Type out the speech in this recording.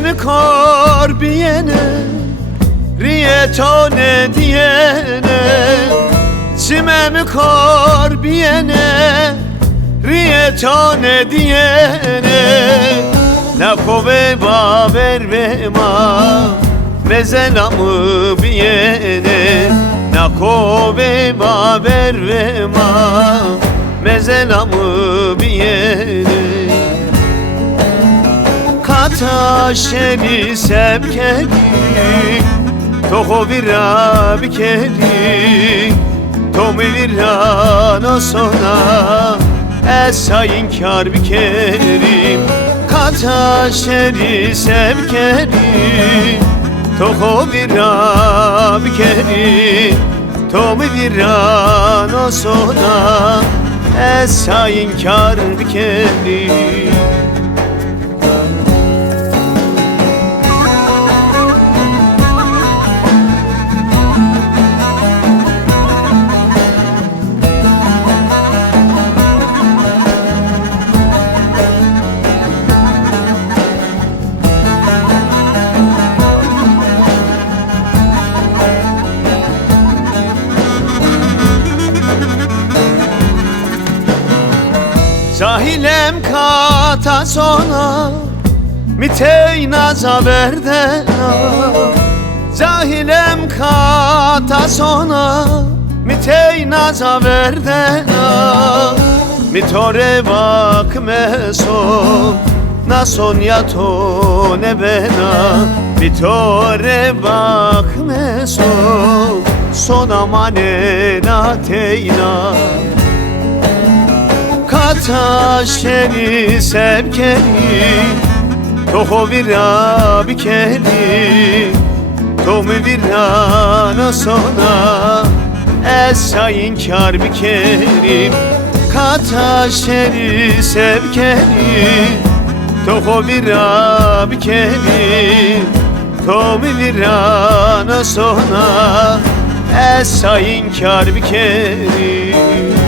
mi kor biyene Riyetone diyene Çime mi kor biyene Riyetone diyene Ne kove baver ve ma Mezelamı biyene Ne kove baver ve ma Mezelamı biyene Kata şeni sevkeli Toho vira bikeli Tomu vira no sona Esa inkar bikerim Kata şeni sevkeli Toho vira bikeli Tomu vira no sona Esa inkar bikerim Cahilem kata sona Mitey naza verdena Cahilem kata sona Mitey naza verdena Mitore bak meso Nason yato ne bena Mitore bak meso Sona manena teyna Kata şeni sevkeli Toho vira bikeli Tomu vira no sona Esa inkar bikerim Kata şeni sevkeli Toho vira bikeli Tomu vira no sona Esa inkar bikerim